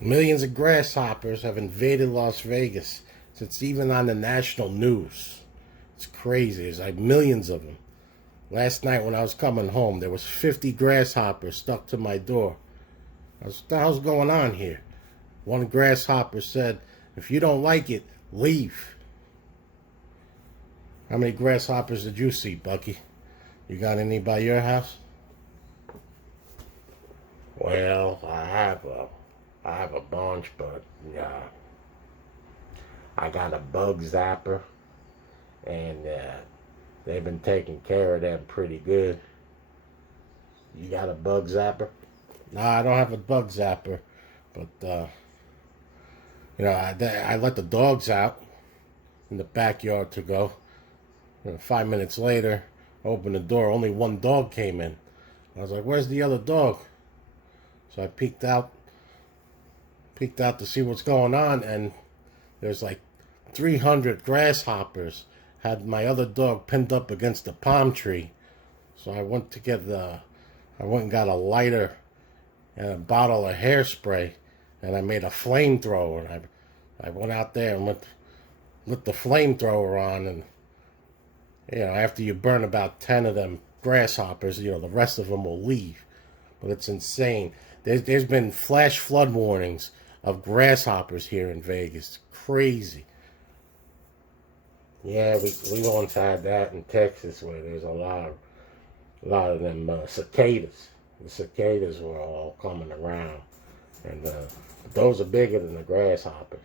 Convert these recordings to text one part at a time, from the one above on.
Millions of grasshoppers have invaded Las Vegas. It's even on the national news. It's crazy. There's like millions of them. Last night when I was coming home, there was 50 grasshoppers stuck to my door. What the hell's going on here? One grasshopper said, "If you don't like it, leave." How many grasshoppers did you see, Bucky? You got any by your house? Well, I have a bunch, but I got a bug zapper, and they've been taking care of them pretty good. You got a bug zapper? No, I don't have a bug zapper, but I let the dogs out in the backyard to go. 5 minutes later, I opened the door. Only one dog came in. I was like, "Where's the other dog?" So I peeked out to see what's going on, and there's like 300 grasshoppers had my other dog pinned up against a palm tree. So I went and got a lighter and a bottle of hairspray, and I made a flamethrower. And I went out there and lit the flamethrower on, and after you burn about 10 of them grasshoppers, the rest of them will leave. But it's insane. There's been flash flood warnings of grasshoppers here in Vegas. It's crazy. Yeah, we once had that in Texas where there's a lot of them cicadas. The cicadas were all coming around, and those are bigger than the grasshoppers.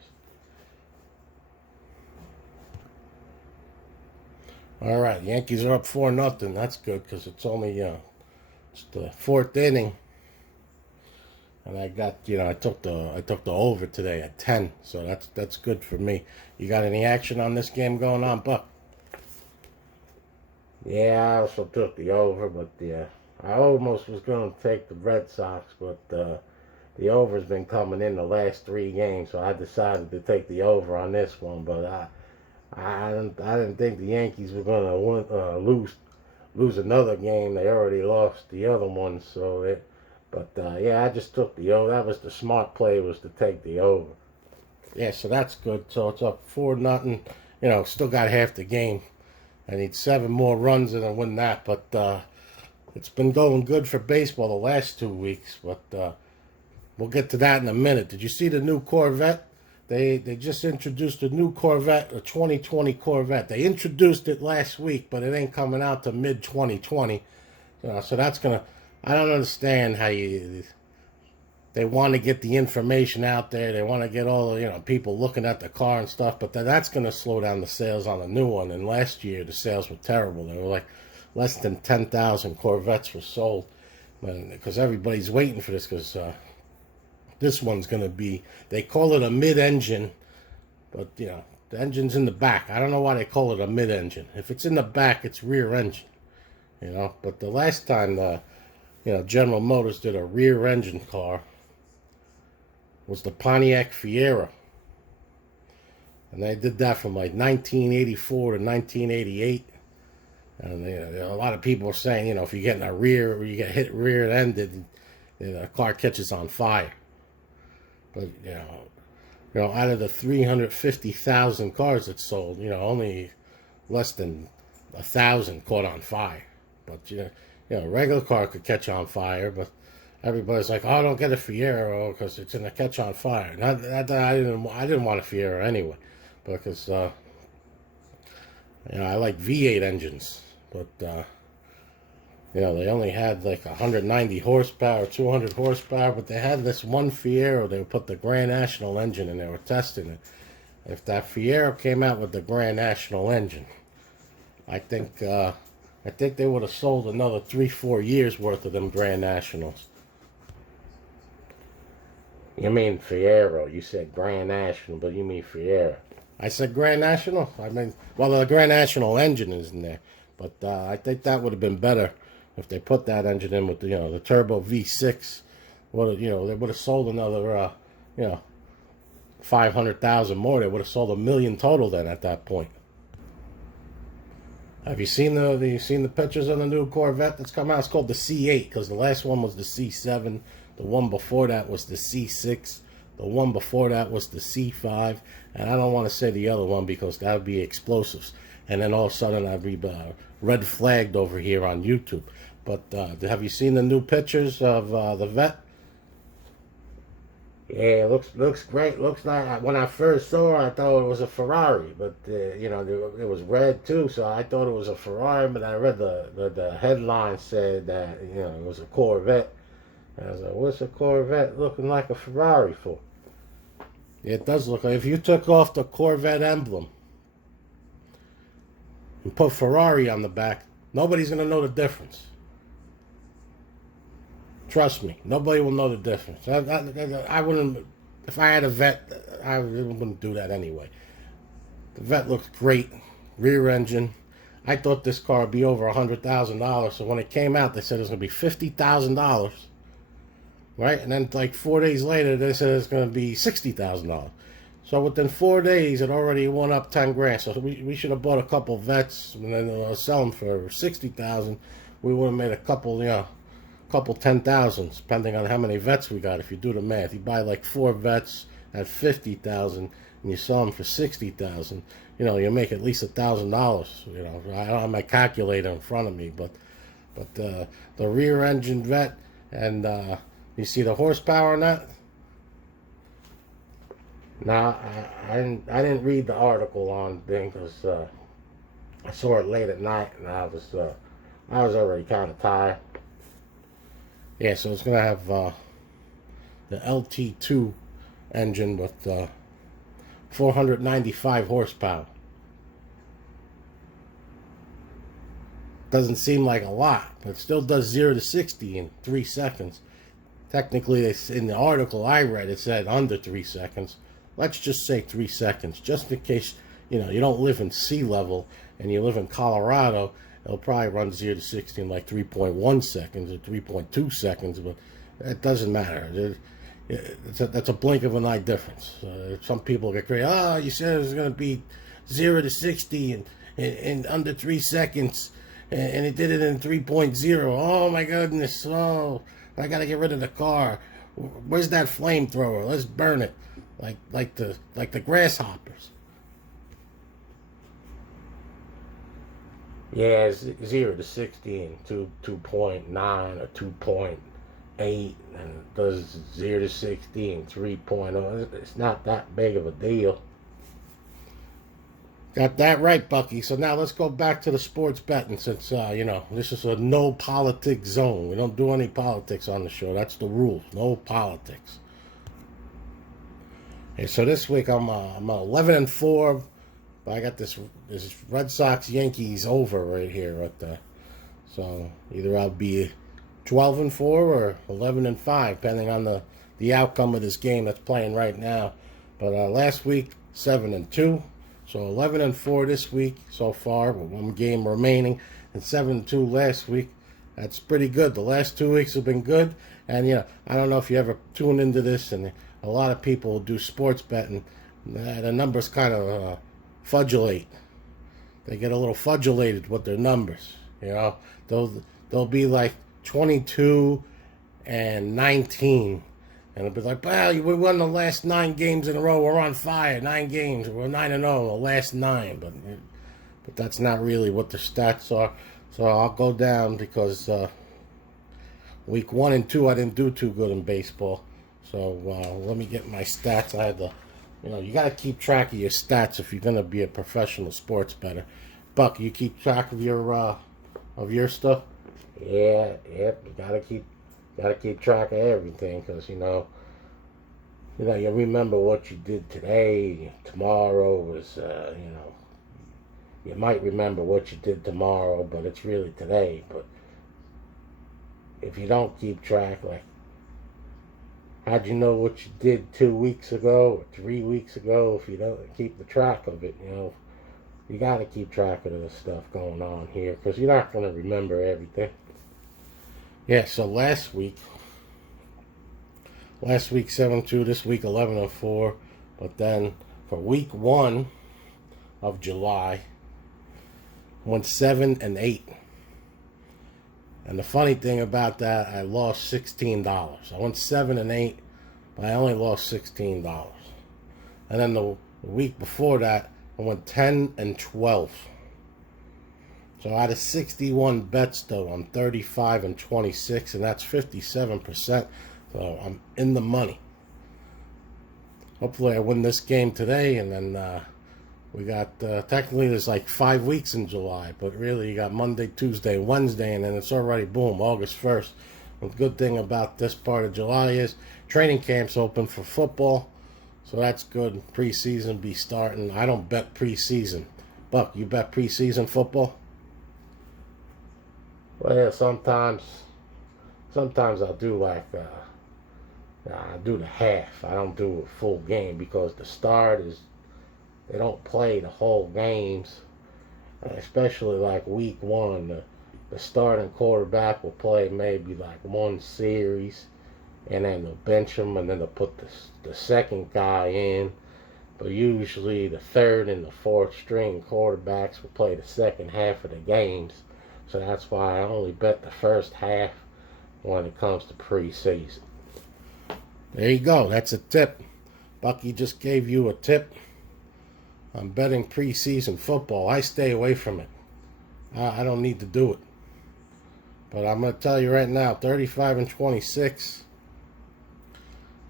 All right, Yankees are up 4-0. That's good because it's only it's the fourth inning, and I took the over today at 10, so that's good for me. You got any action on this game going on, Buck? Yeah, I also took the over, but I almost was going to take the Red Sox, but the over's been coming in the last 3 games, so I decided to take the over on this one. But I didn't think the Yankees were going to lose another game. They already lost the other one, so I just took the over. That was the smart play, was to take the over. Yeah, so that's good. So it's up 4-0. Still got half the game. I need 7 more runs and I win that. But it's been going good for baseball the last 2 weeks. But we'll get to that in a minute. Did you see the new Corvette? They just introduced a new Corvette, a 2020 Corvette. They introduced it last week, but it ain't coming out to mid-2020. So that's going to... I don't understand how they want to get the information out there. They want to get all the people looking at the car and stuff, but that's going to slow down the sales on the new one. And last year the sales were terrible. They were like less than 10,000 Corvettes were sold, because everybody's waiting for this. Because this one's going to be, they call it a mid-engine, but the engine's in the back. I don't know why they call it a mid-engine. If it's in the back, it's rear engine. But the last time General Motors did a rear engine car was the Pontiac Fiero. And they did that from like 1984 to 1988. And a lot of people are saying, if you get in a rear, or you get hit rear-ended, the car catches on fire. But, out of the 350,000 cars that sold, only less than 1,000 caught on fire. But, a regular car could catch on fire, but everybody's like, "Oh, don't get a Fiero because it's going to catch on fire." I didn't want a Fiero anyway, because I like V8 engines, but they only had like 190 horsepower, 200 horsepower, but they had this one Fiero. They put the Grand National engine and they were testing it. If that Fiero came out with the Grand National engine, I think they would have sold another 3-4 years worth of them Grand Nationals. You mean Fiero? You said Grand National, but you mean Fiero. I said Grand National. I mean, well, the Grand National engine is in there, but I think that would have been better if they put that engine in with the turbo V6. They would have sold another 500,000 more. They would have sold 1 million total then at that point. Have you seen the pictures of the new Corvette that's come out? It's called the C8 because the last one was the C7. The one before that was the C6. The one before that was the C5, and I don't want to say the other one because that would be explosives. And then all of a sudden I'd be red flagged over here on YouTube. But have you seen the new pictures of the Vet? Yeah, looks great. Looks like when I first saw it, I thought it was a Ferrari, but you know it was red too, so I thought it was a Ferrari. But I read the headline said that you know it was a Corvette. And I was like, what's a Corvette looking like a Ferrari for? It does look like if you took off the Corvette emblem and put Ferrari on the back, nobody's gonna know the difference. Trust me, nobody will know the difference. I wouldn't, if I had a Vet, I wouldn't do that anyway. The Vet looks great, rear engine. I thought this car would be over $100,000, so when it came out, they said it was going to be $50,000, right? And then like 4 days later, they said it's going to be $60,000. So within 4 days, it already went up 10 grand. So we should have bought a couple Vets and then sell them for $60,000. We would have made a couple, you know, couple 10,000, depending on how many Vets we got. If you do the math, you buy like 4 Vets at 50,000 and you sell them for 60,000. You know, you make at least $1,000. You know, I don't have my calculator in front of me, but the rear engine Vet, and you see the horsepower on that. Now I didn't read the article on thing because I saw it late at night and I was already kind of tired. Yeah, so it's going to have the LT2 engine with 495 horsepower. Doesn't seem like a lot, but it still does 0 to 60 in 3 seconds. Technically, in the article I read, it said under 3 seconds. Let's just say 3 seconds, just in case, you know, you don't live in sea level and you live in Colorado. It'll probably run 0 to 60 in like 3.1 seconds or 3.2 seconds, but it doesn't matter. That's a blink of an eye difference. Some people get crazy. Oh, you said it was going to be 0 to 60 in under 3 seconds, and it did it in 3.0. Oh my goodness! Oh, I got to get rid of the car. Where's that flamethrower? Let's burn it, like the Grasshoppers. Yeah, it's 0 to 60 in 2.9 or 2.8, and it does 0 to 60 in 3.0. It's not that big of a deal. Got that right, Bucky. So now let's go back to the sports betting, since you know, this is a no politics zone. We don't do any politics on the show. That's the rule. No politics. Okay, so this week I'm 11-4. But I got this Red Sox Yankees over right here so either I'll be 12-4 or 11-5, depending on the outcome of this game that's playing right now. But last week 7-2, so 11-4 this week so far, with 1 game remaining, and 7-2 last week. That's pretty good. The last 2 weeks have been good, and you know, I don't know if you ever tune into this, and a lot of people do sports betting. The numbers kind of fudulate. They get a little fudulated with their numbers. You know, they'll be like 22 and 19, and it'll be like, well, we won the last 9 games in a row. We're on fire. 9 games. We're 9-0 the last 9. But that's not really what the stats are. So I'll go down because week 1 and 2 I didn't do too good in baseball. So let me get my stats. I had to. You know, you got to keep track of your stats if you're going to be a professional sports bettor. Buck, you keep track of your stuff? Yeah, yep. You gotta keep track of everything, because you you remember what you did today. Tomorrow was, you might remember what you did tomorrow, but it's really today. But if you don't keep track, like, how'd you know what you did 2 weeks ago or 3 weeks ago if you don't keep the track of it? You know, you got to keep track of the stuff going on here, because you're not going to remember everything. Yeah, so last week 7-2, this week 11-4, but then for week 1 of July, went 7-8. And the funny thing about that, I lost $16. I went 7-8, but I only lost $16. And then the week before that, I went 10 and 12. So out of 61 bets, though, I'm 35 and 26, and that's 57%. So I'm in the money. Hopefully I win this game today, and then we got, technically there's like 5 weeks in July, but really you got Monday, Tuesday, Wednesday, and then it's already, boom, August 1st. And the good thing about this part of July is training camp's open for football, so that's good. Preseason be starting. I don't bet preseason. Buck, you bet preseason football? Well, yeah, sometimes I'll do like, I do the half. I don't do a full game because the start is, they don't play the whole games, especially like week one. The starting quarterback will play maybe like one series, and then they'll bench him, and then they'll put the second guy in. But usually the third and the fourth string quarterbacks will play the second half of the games. So that's why I only bet the first half when it comes to preseason. There you go. That's a tip. Bucky just gave you a tip. I'm betting preseason football. I stay away from it. I don't need to do it. But I'm going to tell you right now, 35 and 26,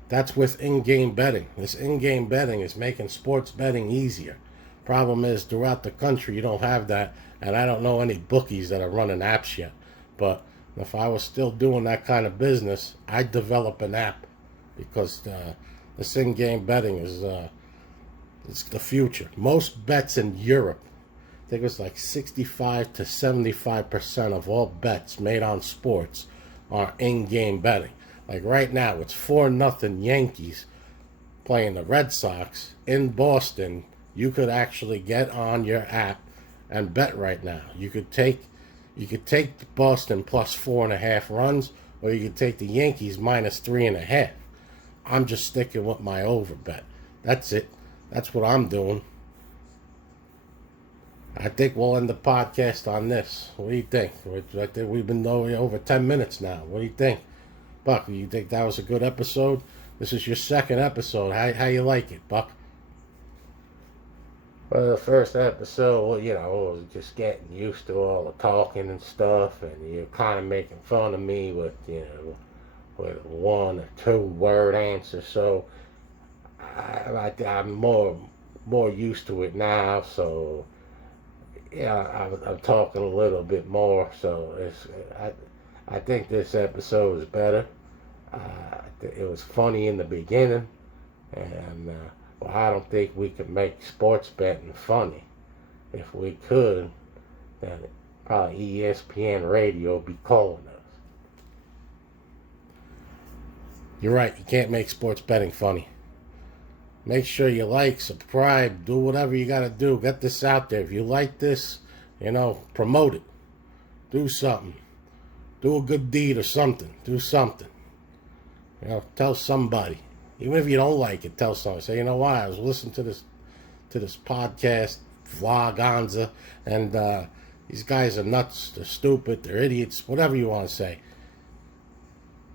that's with in-game betting. This in-game betting is making sports betting easier. Problem is, throughout the country, you don't have that, and I don't know any bookies that are running apps yet. But if I was still doing that kind of business, I'd develop an app, because this in-game betting is it's the future. Most bets in Europe, I think it's like 65 to 75% of all bets made on sports are in-game betting. Like right now, it's 4-0 Yankees playing the Red Sox in Boston. You could actually get on your app and bet right now. You could take Boston plus 4.5 runs, or you could take the Yankees minus 3.5. I'm just sticking with my over bet. That's it. That's what I'm doing. I think we'll end the podcast on this. What do you think? I think we've been over 10 minutes now. What do you think? Buck, you think that was a good episode? This is your second episode. How you like it, Buck? Well, the first episode, was just getting used to all the talking and stuff, and you're kind of making fun of me with, with 1 or 2 word answers. So I'm more used to it now. So yeah, I'm talking a little bit more. So I think this episode is better. It was funny in the beginning, and I don't think we could make sports betting funny. If we could, then probably ESPN Radio would be calling us. You're right. You can't make sports betting funny. Make sure you like, subscribe, do whatever you got to do. Get this out there. If you like this, promote it. Do something. Do a good deed or something. Do something. Tell somebody. Even if you don't like it, tell somebody. Say, you know what? I was listening to this podcast, Vloganza, and these guys are nuts. They're stupid. They're idiots. Whatever you want to say.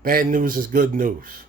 Bad news is good news.